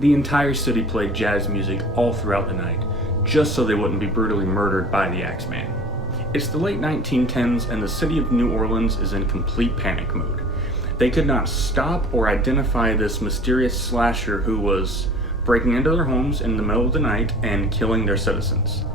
The entire city played jazz music all throughout the night, just so they wouldn't be brutally murdered by the Axeman. It's the late 1910s and the city of New Orleans is in complete panic mode. They could not stop or identify this mysterious slasher who was breaking into their homes in the middle of the night and killing their citizens.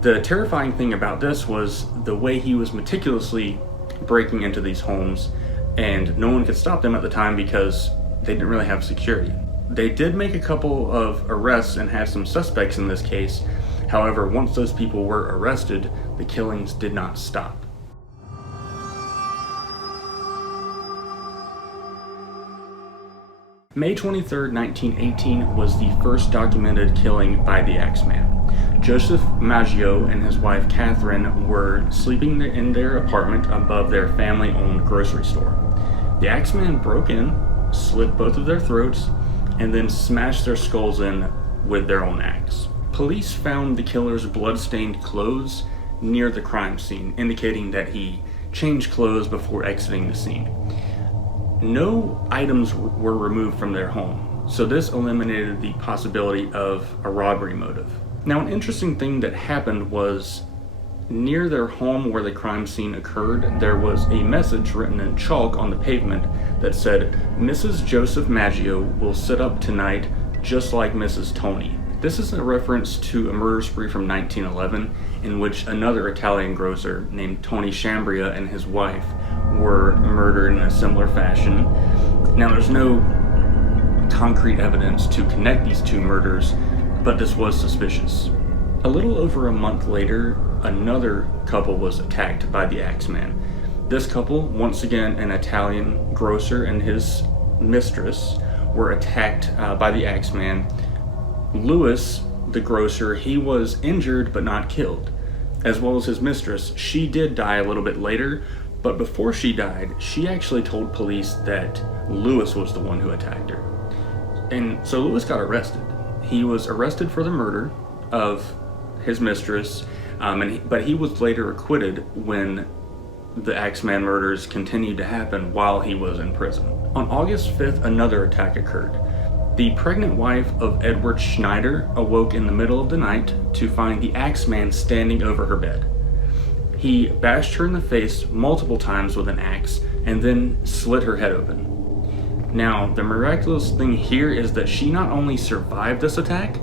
The terrifying thing about this was the way he was meticulously breaking into these homes, and no one could stop them at the time because they didn't really have security. They did make a couple of arrests and had some suspects in this case. However, once those people were arrested, the killings did not stop. May 23, 1918 was the first documented killing by the Axeman. Joseph Maggio and his wife Catherine were sleeping in their apartment above their family-owned grocery store. The Axeman broke in, slit both of their throats, and then smashed their skulls in with their own axe. Police found the killer's blood-stained clothes near the crime scene, indicating that he changed clothes before exiting the scene. No items were removed from their home, so this eliminated the possibility of a robbery motive. Now, an interesting thing that happened was near their home where the crime scene occurred, there was a message written in chalk on the pavement that said, "Mrs. Joseph Maggio will sit up tonight just like Mrs. Tony." This is a reference to a murder spree from 1911 in which another Italian grocer named Tony Chambria and his wife were murdered in a similar fashion. Now, there's no concrete evidence to connect these two murders, but this was suspicious. A little over a month later, another couple was attacked by the Axeman. This couple, once again an Italian grocer and his mistress, were attacked by the Axeman. Louis, the grocer, he was injured but not killed, as well as his mistress. She did die a little bit later, but before she died, she actually told police that Louis was the one who attacked her. And so Louis got arrested. He was arrested for the murder of his mistress, but he was later acquitted when the Axeman murders continued to happen while he was in prison. On August 5th, another attack occurred. The pregnant wife of Edward Schneider awoke in the middle of the night to find the Axeman standing over her bed. He bashed her in the face multiple times with an axe and then slit her head open. Now, the miraculous thing here is that she not only survived this attack,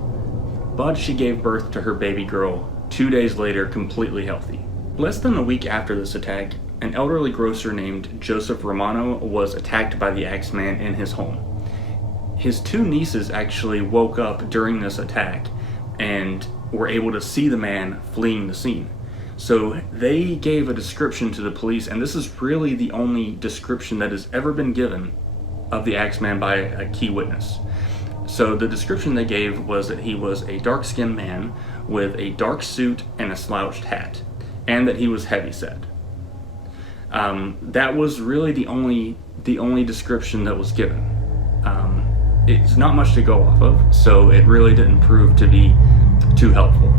but she gave birth to her baby girl 2 days later, completely healthy. Less than a week after this attack, an elderly grocer named Joseph Romano was attacked by the Axeman in his home. His two nieces actually woke up during this attack and were able to see the man fleeing the scene. So they gave a description to the police, and this is really the only description that has ever been given of the Axeman by a key witness. So the description they gave was that he was a dark-skinned man with a dark suit and a slouched hat, and that he was heavyset. That was really the only description that was given. It's not much to go off of, so it really didn't prove to be too helpful.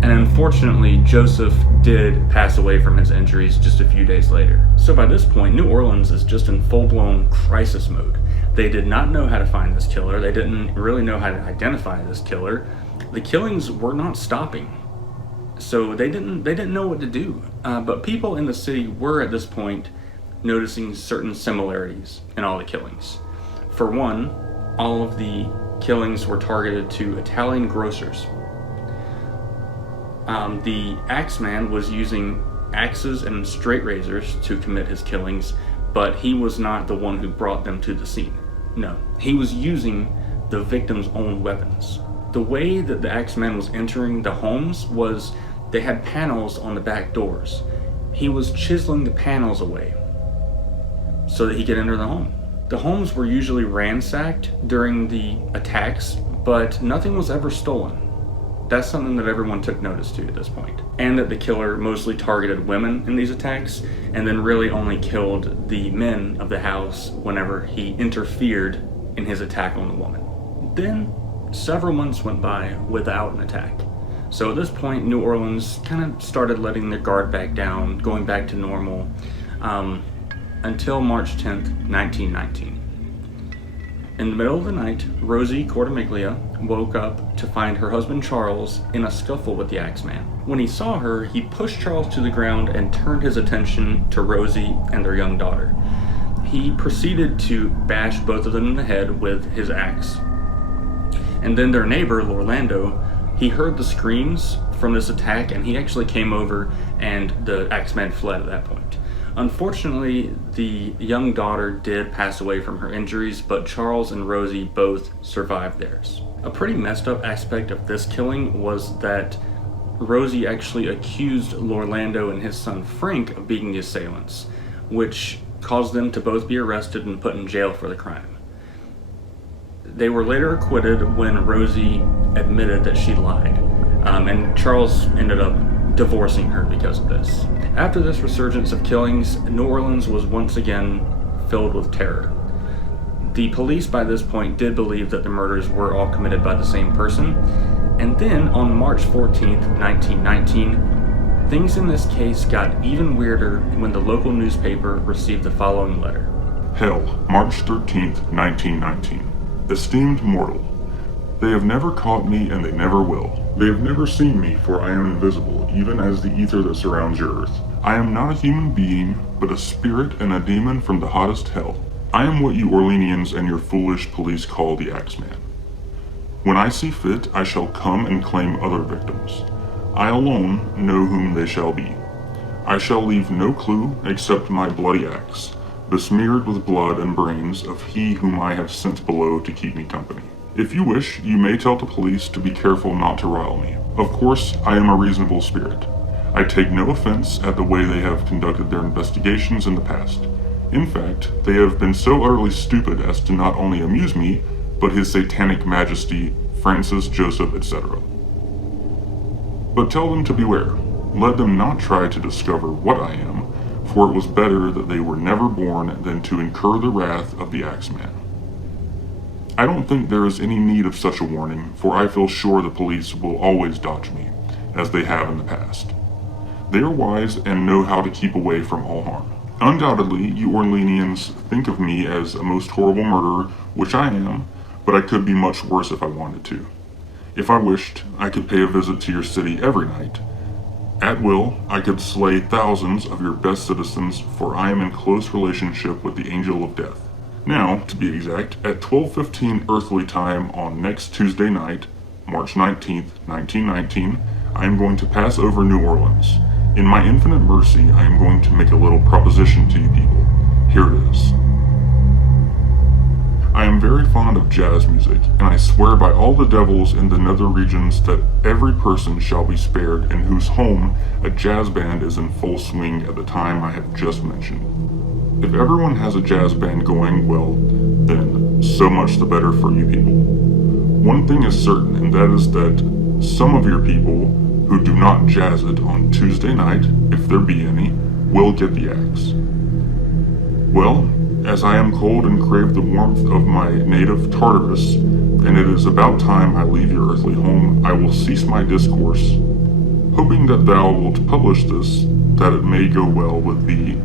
And unfortunately, Joseph did pass away from his injuries just a few days later. So by this point, New Orleans is just in full-blown crisis mode. They did not know how to find this killer. They didn't really know how to identify this killer. The killings were not stopping. So they didn't know what to do. But people in the city were at this point noticing certain similarities in all the killings. For one, all of the killings were targeted to Italian grocers. The Axeman was using axes and straight razors to commit his killings, but he was not the one who brought them to the scene. No, he was using the victim's own weapons. The way that the Axeman was entering the homes was they had panels on the back doors. He was chiseling the panels away so that he could enter the home. The homes were usually ransacked during the attacks, but nothing was ever stolen. That's something that everyone took notice to at this point. And that the killer mostly targeted women in these attacks, and then really only killed the men of the house whenever he interfered in his attack on the woman. Then, several months went by without an attack. So at this point, New Orleans kind of started letting their guard back down, going back to normal, until March 10th, 1919. In the middle of the night, Rosie Cortimiglia woke up to find her husband Charles in a scuffle with the Axeman. When he saw her, he pushed Charles to the ground and turned his attention to Rosie and their young daughter. He proceeded to bash both of them in the head with his axe. And then their neighbor, Orlando, he heard the screams from this attack, and he actually came over, and the Axeman fled at that point. Unfortunately, the young daughter did pass away from her injuries, but Charles and Rosie both survived theirs. A pretty messed up aspect of this killing was that Rosie actually accused Orlando and his son Frank of being the assailants, which caused them to both be arrested and put in jail for the crime. They were later acquitted when Rosie admitted that she lied, and Charles ended up divorcing her because of this. After this resurgence of killings, New Orleans was once again filled with terror. The police by this point did believe that the murders were all committed by the same person, and then on March 14th, 1919, things in this case got even weirder when the local newspaper received the following letter. Hell, March 13th, 1919. Esteemed mortal, they have never caught me and they never will. They have never seen me, for I am invisible, even as the ether that surrounds your earth. I am not a human being, but a spirit and a demon from the hottest hell. I am what you Orleanians and your foolish police call the Axeman. When I see fit, I shall come and claim other victims. I alone know whom they shall be. I shall leave no clue except my bloody axe, besmeared with blood and brains of he whom I have sent below to keep me company. If you wish, you may tell the police to be careful not to rile me. Of course, I am a reasonable spirit. I take no offense at the way they have conducted their investigations in the past. In fact, they have been so utterly stupid as to not only amuse me, but His Satanic Majesty, Francis, Joseph, etc. But tell them to beware. Let them not try to discover what I am, for it was better that they were never born than to incur the wrath of the Axeman. I don't think there is any need of such a warning, for I feel sure the police will always dodge me, as they have in the past. They are wise and know how to keep away from all harm. Undoubtedly, you Orleanians think of me as a most horrible murderer, which I am, but I could be much worse if I wanted to. If I wished, I could pay a visit to your city every night. At will, I could slay thousands of your best citizens, for I am in close relationship with the Angel of Death. Now, to be exact, at 12:15 earthly time on next Tuesday night, March 19th, 1919, I am going to pass over New Orleans. In my infinite mercy, I am going to make a little proposition to you people. Here it is. I am very fond of jazz music, and I swear by all the devils in the nether regions that every person shall be spared in whose home a jazz band is in full swing at the time I have just mentioned. If everyone has a jazz band going, well, then so much the better for you people. One thing is certain, and that is that some of your people who do not jazz it on Tuesday night, if there be any, will get the axe. Well, as I am cold and crave the warmth of my native Tartarus, and it is about time I leave your earthly home, I will cease my discourse, hoping that thou wilt publish this, that it may go well with thee.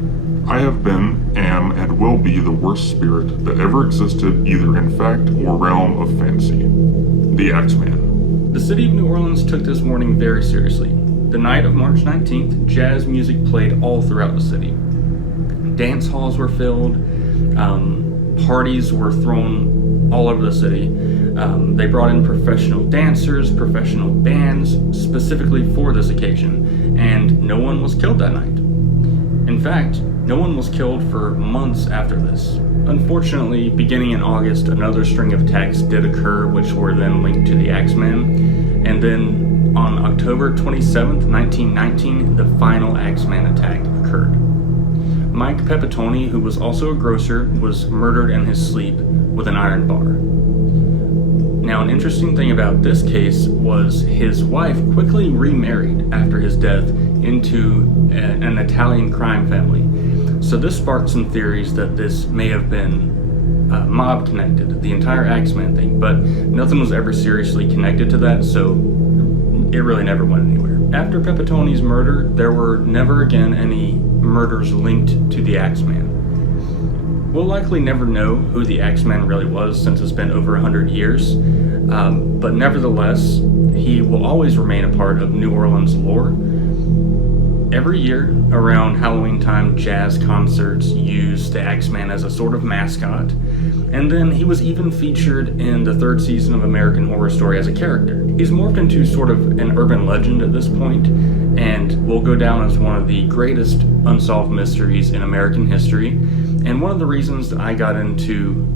I have been, am, and will be the worst spirit that ever existed either in fact or realm of fancy. The Axeman. The city of New Orleans took this warning very seriously. The night of March 19th, jazz music played all throughout the city. Dance halls were filled, parties were thrown all over the city. They brought in professional dancers, professional bands, specifically for this occasion, and no one was killed that night. In fact, no one was killed for months after this. Unfortunately, beginning in August, another string of attacks did occur, which were then linked to the Axeman, and then on October 27th, 1919, the final Axeman attack occurred. Mike Pepitone, who was also a grocer, was murdered in his sleep with an iron bar. Now, an interesting thing about this case was his wife quickly remarried after his death into an Italian crime family. So this sparked some theories that this may have been mob connected, the entire Axeman thing, but nothing was ever seriously connected to that, so it really never went anywhere. After Pepitone's murder, there were never again any murders linked to the Axeman. We'll likely never know who the Axeman really was since it's been over 100 years, but nevertheless, he will always remain a part of New Orleans lore. Every year, around Halloween time, jazz concerts use the Axeman as a sort of mascot, and then he was even featured in the third season of American Horror Story as a character. He's morphed into sort of an urban legend at this point, and will go down as one of the greatest unsolved mysteries in American history, and one of the reasons that I got into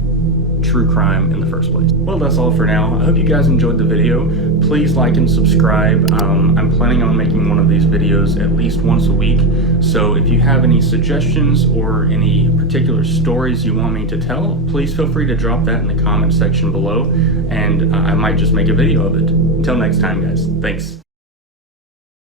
true crime in the first place. Well, that's all for now. I hope you guys enjoyed the video. Please like and subscribe. I'm planning on making one of these videos at least once a week, so if you have any suggestions or any particular stories you want me to tell, please feel free to drop that in the comment section below, and I might just make a video of it. Until next time, guys. Thanks.